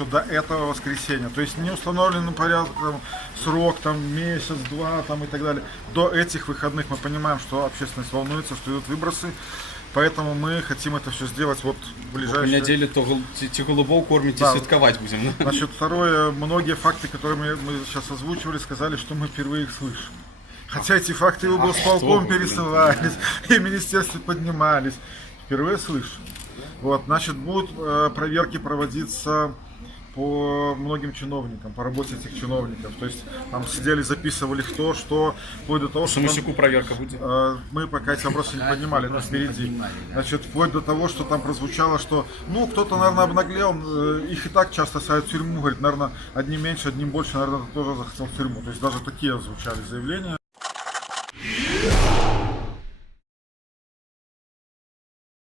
что до этого воскресенья. То есть не установленный порядок, там, срок, там, месяц, два там, и так далее. До этих выходных мы понимаем, что общественность волнуется, что идут выбросы. Поэтому мы хотим это все сделать вот в ближайшие... Недели то ці голубов кормить и Да. святковать будем. Значит, второе, многие факты, которые мы сейчас озвучивали, сказали, что мы впервые их слышим. Хотя эти факты в облсполком пересылались, и в министерстве поднимались. Впервые слышим. Вот, значит, будут проверки проводиться по многим чиновникам, по работе этих чиновников. То есть там сидели, записывали кто, что, вплоть до того, что... Шумовщику проверка будет. Мы пока эти вопросы не поднимали, но впереди. Значит, вплоть до того, что там прозвучало, что, ну, кто-то, наверное, обнаглел, их и так часто садят в тюрьму, говорит, наверное, одним меньше, одним больше, наверное, тоже захотел в тюрьму. То есть даже такие звучали заявления.